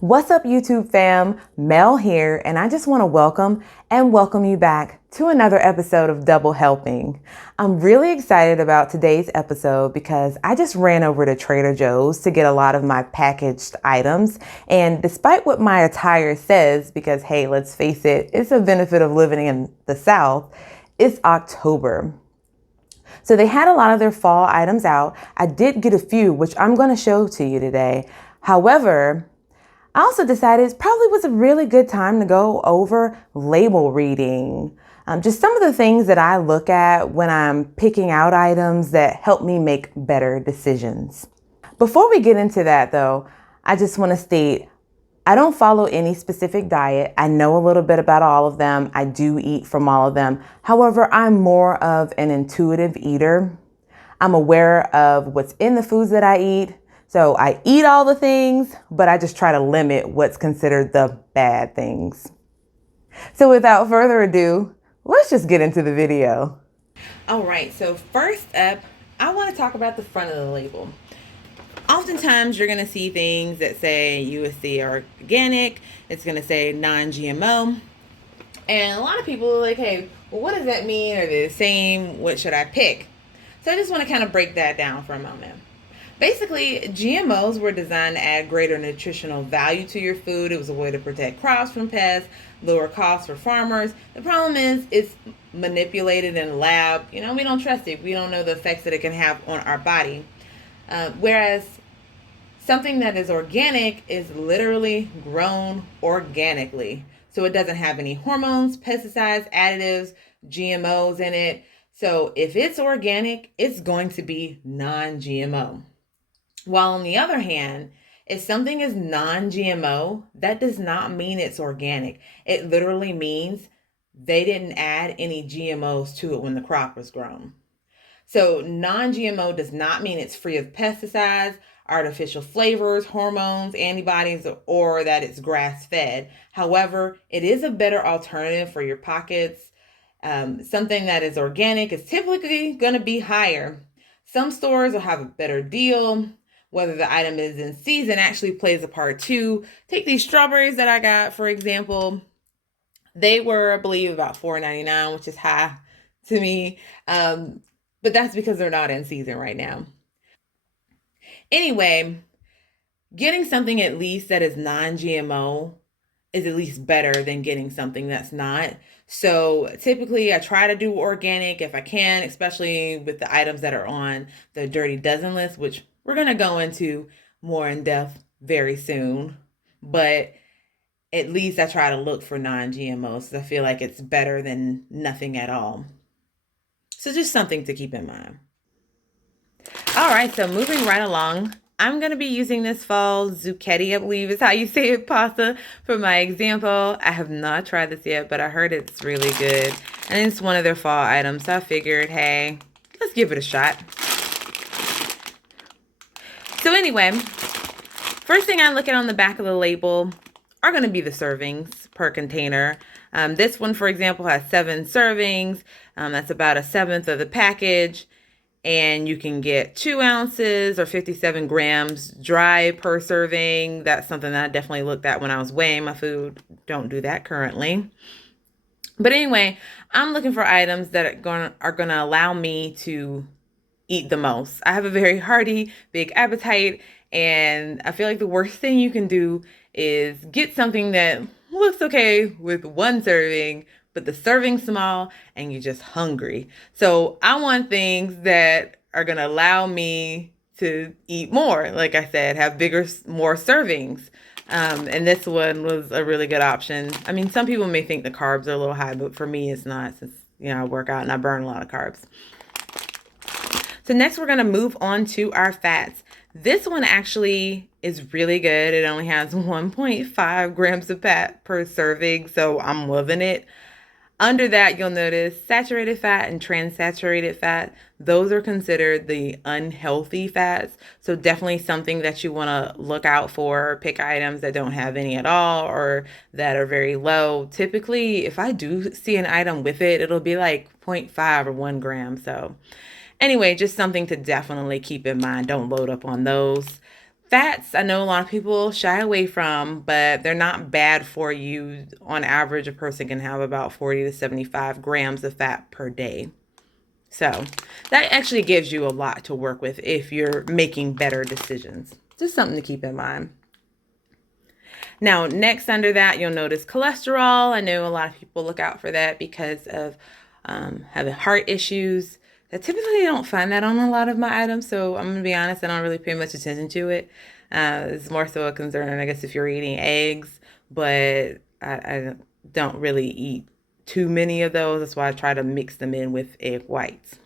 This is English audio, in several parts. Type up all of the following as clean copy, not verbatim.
What's up, YouTube fam? Mel here, and I just want to welcome you back to another episode of Double Helping. I'm really excited about today's episode because I just ran over to Trader Joe's to get a lot of my packaged items. And despite what my attire says, because hey, let's face it, it's a benefit of living in the South, it's October. So they had a lot of their fall items out. I did get a few, which I'm going to show to you today. However, I also decided it probably was a really good time to go over label reading. Just some of the things that I look at when I'm picking out items that help me make better decisions. Before we get into that though, I just want to state, I don't follow any specific diet. I know a little bit about all of them. I do eat from all of them. However, I'm more of an intuitive eater. I'm aware of what's in the foods that I eat. So I eat all the things, but I just try to limit what's considered the bad things. So without further ado, let's just get into the video. All right, so first up, I want to talk about the front of the label. Oftentimes you're going to see things that say USDA organic, it's going to say non-GMO. And a lot of people are like, hey, well, what does that mean? Are they the same? What should I pick? So I just want to kind of break that down for a moment. Basically, GMOs were designed to add greater nutritional value to your food. It was a way to protect crops from pests, lower costs for farmers. The problem is it's manipulated in a lab. We don't trust it. We don't know the effects that it can have on our body. Whereas something that is organic is literally grown organically. So it doesn't have any hormones, pesticides, additives, GMOs in it. So if it's organic, it's going to be non-GMO. While on the other hand, if something is non-GMO, that does not mean it's organic. It literally means they didn't add any GMOs to it when the crop was grown. So non-GMO does not mean it's free of pesticides, artificial flavors, hormones, antibodies, or that it's grass-fed. However, it is a better alternative for your pockets. Something that is organic is typically going to be higher. Some stores will have a better deal. Whether the item is in season actually plays a part too. Take these strawberries that I got, for example. They were, I believe, about $4.99, which is high to me. But that's because they're not in season right now. Anyway, getting something at least that is non-GMO is at least better than getting something that's not. So typically I try to do organic if I can, especially with the items that are on the Dirty Dozen list, which we're going to go into more in depth very soon. But at least I try to look for non-GMOs. I feel like it's better than nothing at all. So just something to keep in mind. All right, so moving right along, I'm going to be using this fall zucchetti, I believe is how you say it, pasta for my example. I have not tried this yet, but I heard it's really good. And it's one of their fall items, so I figured, hey, let's give it a shot. So anyway, first thing I look at on the back of the label are going to be the servings per container. This one, for example, has 7 servings. That's about 1/7 of the package. And you can get 2 ounces or 57 grams dry per serving. That's something that I definitely looked at when I was weighing my food. Don't do that currently. But anyway, I'm looking for items that are going to allow me to eat the most. I have a very hearty, big appetite, and I feel like the worst thing you can do is get something that looks okay with 1 serving, but the serving's small and you're just hungry. So I want things that are going to allow me to eat more. Like I said, have bigger, more servings. And this one was a really good option. I mean, some people may think the carbs are a little high, but for me, it's not, since, I work out and I burn a lot of carbs. So next we're going to move on to our fats. This one actually is really good. It only has 1.5 grams of fat per serving, so I'm loving it. Under that, you'll notice saturated fat and transaturated fat. Those are considered the unhealthy fats. So definitely something that you want to look out for. Pick items that don't have any at all or that are very low. Typically, if I do see an item with it, it'll be like 0.5 or 1 gram. So anyway, just something to definitely keep in mind. Don't load up on those. Fats, I know a lot of people shy away from, but they're not bad for you. On average, a person can have about 40 to 75 grams of fat per day. So that actually gives you a lot to work with if you're making better decisions. Just something to keep in mind. Now, next under that, you'll notice cholesterol. I know a lot of people look out for that because of having heart issues. I typically don't find that on a lot of my items, so I'm gonna be honest, I don't really pay much attention to it. It's more so a concern, I guess, if you're eating eggs, but I don't really eat too many of those. That's why I try to mix them in with egg whites.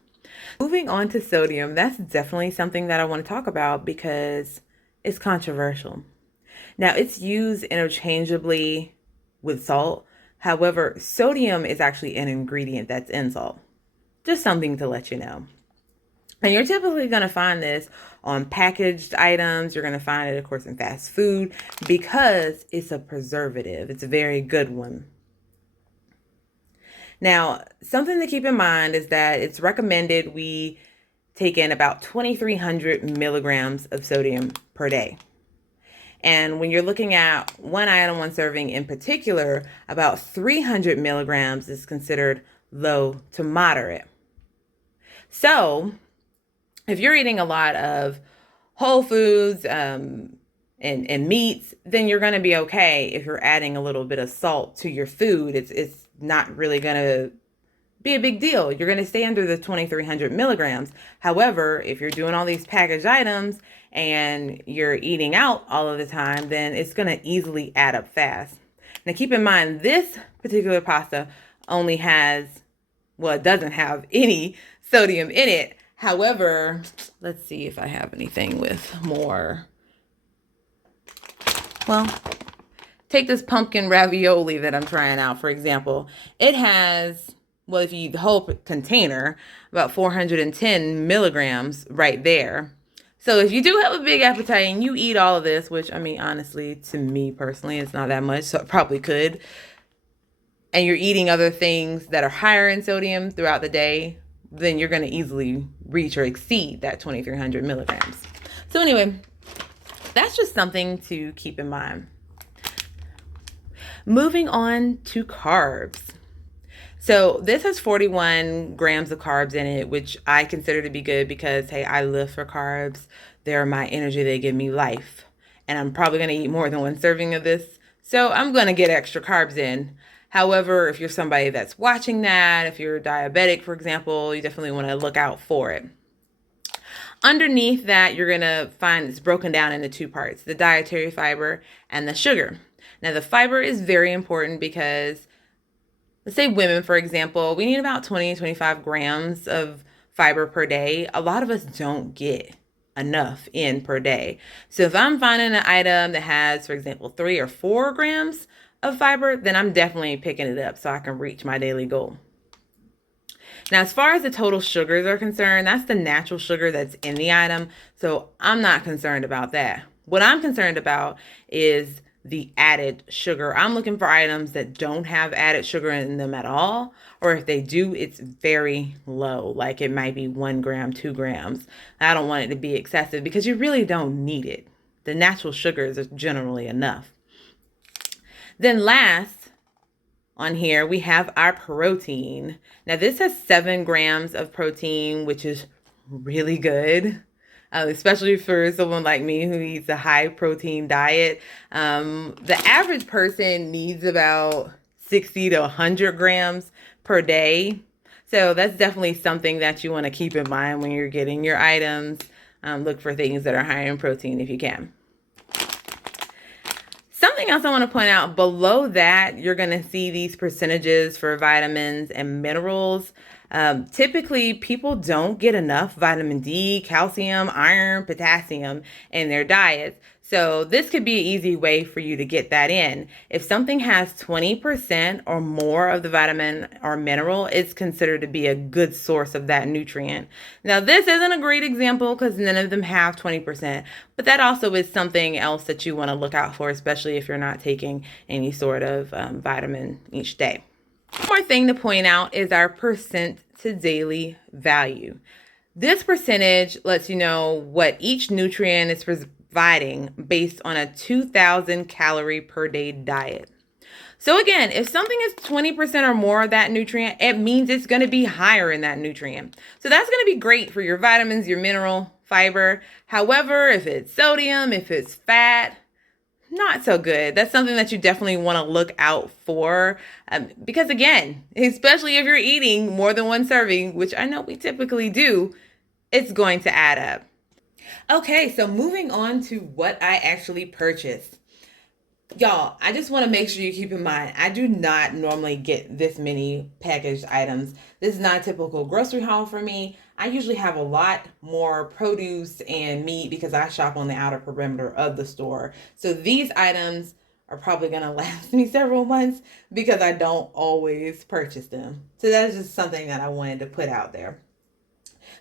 Moving on to sodium, that's definitely something that I want to talk about because it's controversial. Now, it's used interchangeably with salt. However, sodium is actually an ingredient that's in salt. Just something to let you know. And you're typically going to find this on packaged items. You're going to find it, of course, in fast food because it's a preservative. It's a very good one. Now, something to keep in mind is that it's recommended we take in about 2,300 milligrams of sodium per day. And when you're looking at one item, one serving in particular, about 300 milligrams is considered low to moderate. So if you're eating a lot of whole foods and meats, then you're going to be okay if you're adding a little bit of salt to your food. It's not really going to be a big deal. You're going to stay under the 2,300 milligrams. However, if you're doing all these packaged items and you're eating out all of the time, then it's going to easily add up fast. Now, keep in mind, this particular pasta only has, well, it doesn't have any sodium in it. However, let's see if I have anything with more. Well, take this pumpkin ravioli that I'm trying out, for example. It has, well, if you eat the whole container, about 410 milligrams right there. So if you do have a big appetite and you eat all of this, which I mean, honestly, to me personally, it's not that much, so I probably could, and you're eating other things that are higher in sodium throughout the day, then you're going to easily reach or exceed that 2,300 milligrams. So anyway, that's just something to keep in mind. Moving on to carbs. So this has 41 grams of carbs in it, which I consider to be good because, hey, I live for carbs. They're my energy. They give me life. And I'm probably going to eat more than one serving of this. So I'm going to get extra carbs in. However, if you're somebody that's watching that, if you're diabetic, for example, you definitely want to look out for it. Underneath that, you're going to find it's broken down into two parts, the dietary fiber and the sugar. Now, the fiber is very important because, let's say women, for example, we need about 20 to 25 grams of fiber per day. A lot of us don't get enough in per day. So if I'm finding an item that has, for example, 3 or 4 grams of fiber, then I'm definitely picking it up so I can reach my daily goal. Now, as far as the total sugars are concerned, that's the natural sugar that's in the item. So I'm not concerned about that. What I'm concerned about is the added sugar. I'm looking for items that don't have added sugar in them at all, or if they do, it's very low, like it might be 1 gram, 2 grams. I don't want it to be excessive because you really don't need it. The natural sugars are generally enough. Then last on here, we have our protein. Now this has 7 grams of protein, which is really good. Especially for someone like me who eats a high protein diet. The average person needs about 60 to 100 grams per day. So that's definitely something that you want to keep in mind when you're getting your items. Look for things that are higher in protein if you can. Something else I want to point out, below that, you're going to see these percentages for vitamins and minerals. Typically, people don't get enough vitamin D, calcium, iron, potassium in their diets. So this could be an easy way for you to get that in. If something has 20% or more of the vitamin or mineral, it's considered to be a good source of that nutrient. Now, this isn't a great example because none of them have 20%, but that also is something else that you want to look out for, especially if you're not taking any sort of vitamin each day. One more thing to point out is our percent to daily value. This percentage lets you know what each nutrient is providing based on a 2,000 calorie per day diet. So again, if something is 20% or more of that nutrient, it means it's going to be higher in that nutrient. So that's going to be great for your vitamins, your mineral, fiber. However, if it's sodium, if it's fat, not so good. That's something that you definitely want to look out for. Because again, especially if you're eating more than one serving, which I know we typically do, it's going to add up. Okay, so moving on to what I actually purchased. Y'all, I just want to make sure you keep in mind, I do not normally get this many packaged items. This is not a typical grocery haul for me. I usually have a lot more produce and meat because I shop on the outer perimeter of the store. So these items are probably going to last me several months because I don't always purchase them. So that's just something that I wanted to put out there.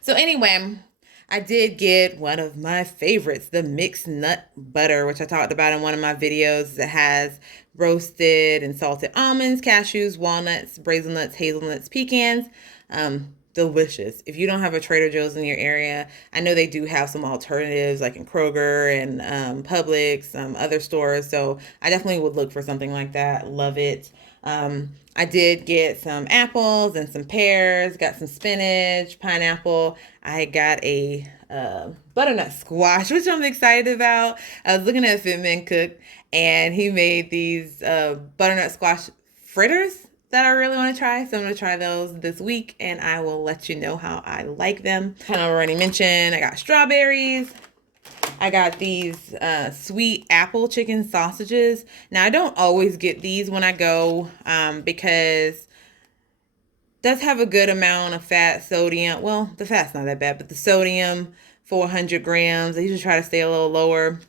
So anyway, I did get one of my favorites, the mixed nut butter, which I talked about in one of my videos. That has roasted and salted almonds, cashews, walnuts, nuts, hazelnuts, pecans. Delicious. If you don't have a Trader Joe's in your area, I know they do have some alternatives like in Kroger and Publix, other stores. So I definitely would look for something like that. Love it. I did get some apples and some pears, got some spinach, pineapple. I got a butternut squash, which I'm excited about. I was looking at Fit Men Cook, and he made these butternut squash fritters that I really want to try. So I'm going to try those this week, and I will let you know how I like them. Kind of already mentioned, I got strawberries. I got these sweet apple chicken sausages. Now, I don't always get these when I go because it does have a good amount of fat, sodium. Well, the fat's not that bad, but the sodium, 400 grams. I usually try to stay a little lower,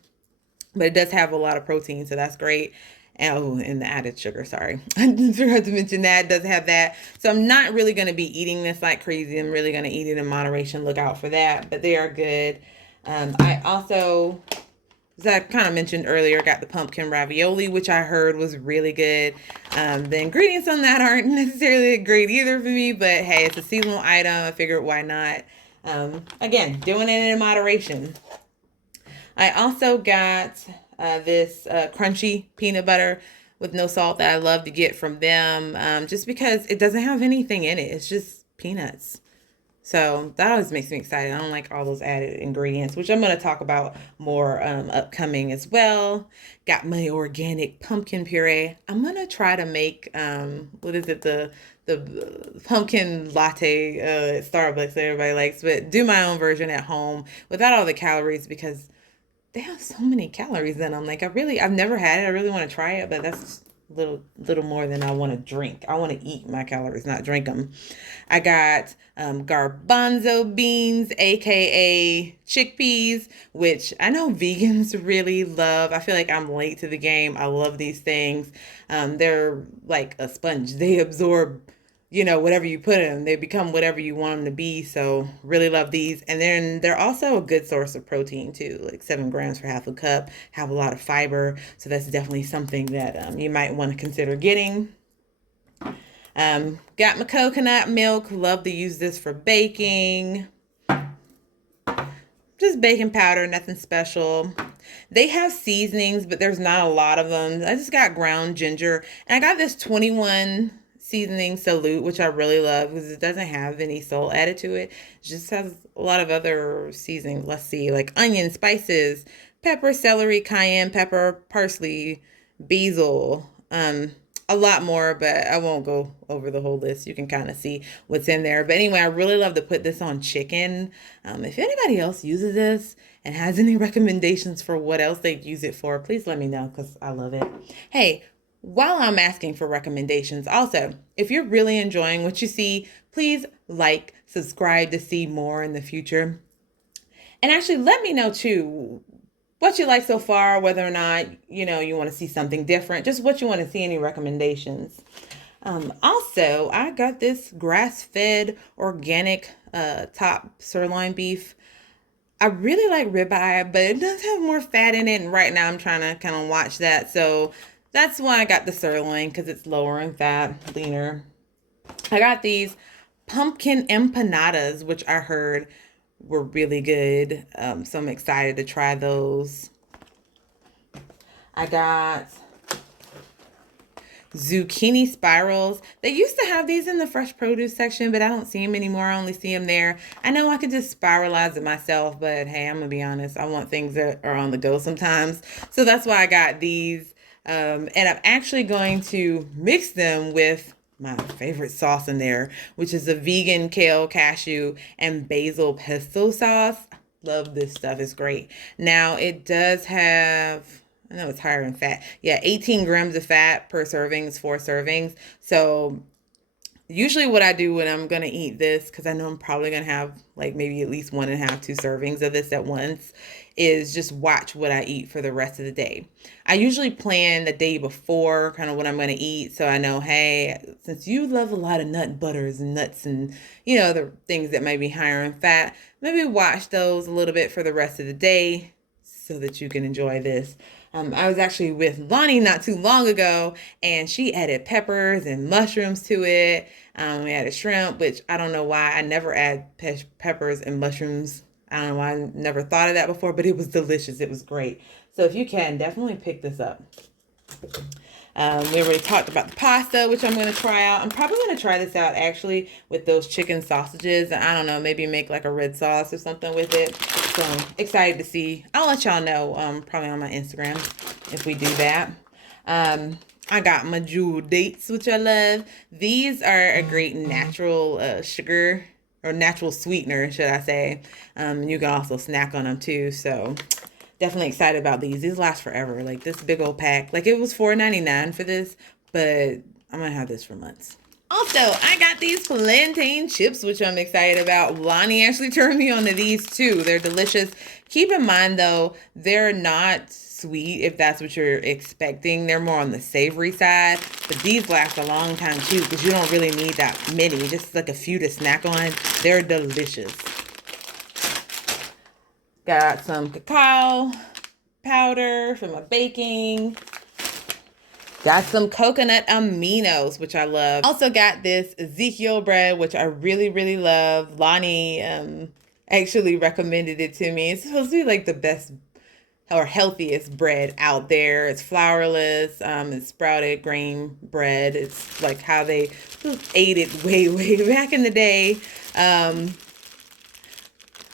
but it does have a lot of protein, so that's great. And the added sugar, sorry. I forgot to mention that. It does have that. So I'm not really going to be eating this like crazy. I'm really going to eat it in moderation. Look out for that. But they are good. I also, as I kind of mentioned earlier, got the pumpkin ravioli, which I heard was really good. The ingredients on that aren't necessarily great either for me, but hey, it's a seasonal item. I figured why not? Again, doing it in moderation. I also got this crunchy peanut butter with no salt that I love to get from them, just because it doesn't have anything in it. It's just peanuts. So that always makes me excited. I don't like all those added ingredients, which I'm going to talk about more upcoming as well. Got my organic pumpkin puree. I'm going to try to make, what is it, the pumpkin latte at Starbucks that everybody likes, but do my own version at home without all the calories because they have so many calories in them. Like I've never had it. I really want to try it, but that's little more than I want to drink. I want to eat my calories, not drink them. I got garbanzo beans, aka chickpeas, which I know vegans really love. I feel like I'm late to the game. I love these things. They're like a sponge. They absorb, whatever you put in them, they become whatever you want them to be. So really love these. And then they're also a good source of protein too, like 7 grams for half a cup, have a lot of fiber. So that's definitely something that you might want to consider getting. Got my coconut milk. Love to use this for baking. Just baking powder, nothing special. They have seasonings, but there's not a lot of them. I just got ground ginger. And I got this 21 seasoning salute, which I really love because it doesn't have any salt added to it. It just has a lot of other seasonings. Let's see, like onion, spices, pepper, celery, cayenne pepper, parsley, basil, a lot more, but I won't go over the whole list. You can kind of see what's in there. But anyway, I really love to put this on chicken. If anybody else uses this and has any recommendations for what else they'd use it for, please let me know because I love it. Hey, while I'm asking for recommendations, also, if you're really enjoying what you see, please like, subscribe to see more in the future. And actually let me know too what you like so far, whether or not, you want to see something different, just what you want to see, any recommendations. Also, I got this grass-fed organic top sirloin beef. I really like ribeye, but it does have more fat in it. And right now I'm trying to kind of watch that. So that's why I got the sirloin because it's lower in fat, leaner. I got these pumpkin empanadas, which I heard were really good. So I'm excited to try those. I got zucchini spirals. They used to have these in the fresh produce section, but I don't see them anymore. I only see them there. I know I could just spiralize it myself, but hey, I'm gonna be honest. I want things that are on the go sometimes. So that's why I got these. And I'm actually going to mix them with my favorite sauce in there, which is a vegan kale, cashew, and basil pesto sauce. Love this stuff. It's great. Now it does have, I know it's higher in fat. Yeah, 18 grams of fat per serving is 4 servings. So usually what I do when I'm going to eat this, because I know I'm probably going to have like maybe at least 1.5, 2 servings of this at once, is just watch what I eat for the rest of the day. I usually plan the day before kind of what I'm going to eat. So I know, hey, since you love a lot of nut butters and nuts and, the things that might be higher in fat, maybe watch those a little bit for the rest of the day so that you can enjoy this. I was actually with Lonnie not too long ago, and she added peppers and mushrooms to it. We added shrimp, which I don't know why I never add peppers and mushrooms. I don't know why I never thought of that before, but it was delicious. It was great. So if you can, definitely pick this up. We already talked about the pasta, which I'm going to try out. I'm probably going to try this out actually with those chicken sausages. I don't know, maybe make like a red sauce or something with it. So I'm excited to see. I'll let y'all know probably on my Instagram if we do that. I got my jewel dates, which I love. These are a great natural sugar or natural sweetener, should I say. You can also snack on them too. So definitely excited about these. These last forever. Like this big old pack. Like it was $4.99 for this, but I'm gonna have this for months. Also, I got these plantain chips, which I'm excited about. Lonnie actually turned me on to these too. They're delicious. Keep in mind though, they're not sweet if that's what you're expecting. They're more on the savory side, but these last a long time too because you don't really need that many. Just like a few to snack on. They're delicious. Got some cacao powder for my baking. Got some coconut aminos, which I love. Also got this Ezekiel bread, which I really, really love. Lonnie actually recommended it to me. It's supposed to be like the best or healthiest bread out there. It's flourless. It's sprouted grain bread. It's like how they ate it way, way back in the day.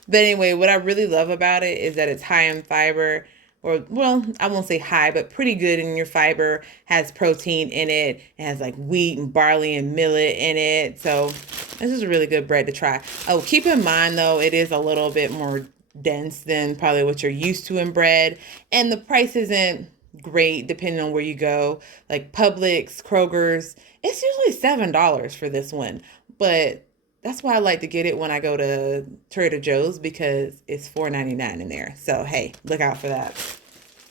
But anyway, what I really love about it is that it's high in fiber. Or, well, I won't say high, but pretty good in your fiber. Has protein in it. It has like wheat and barley and millet in it. So this is a really good bread to try. Oh, keep in mind though, it is a little bit more dense than probably what you're used to in bread. And the price isn't great depending on where you go. Like Publix, Kroger's, it's usually $7 for this one. But that's why I like to get it when I go to Trader Joe's because it's $4.99 in there. So, hey, look out for that.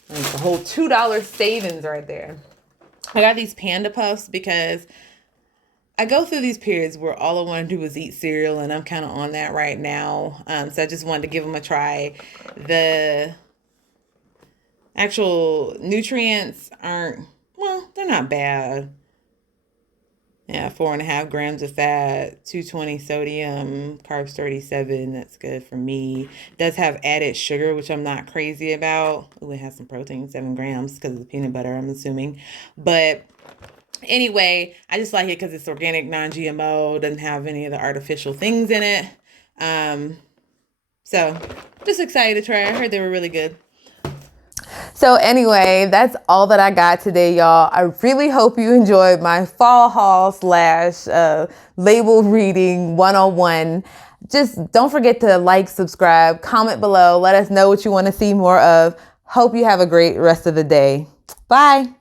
And it's a whole $2 savings right there. I got these Panda Puffs because I go through these periods where all I want to do is eat cereal, and I'm kind of on that right now. So I just wanted to give them a try. The actual nutrients aren't, well, they're not bad. Yeah, 4.5 grams of fat, 220 sodium, carbs 37. That's good for me. It does have added sugar, which I'm not crazy about. Oh, it has some protein, 7 grams because of the peanut butter, I'm assuming. But anyway, I just like it because it's organic, non-GMO, doesn't have any of the artificial things in it. So just excited to try. I heard they were really good. So anyway, that's all that I got today, y'all. I really hope you enjoyed my fall haul / label reading 101. Just don't forget to like, subscribe, comment below. Let us know what you want to see more of. Hope you have a great rest of the day. Bye.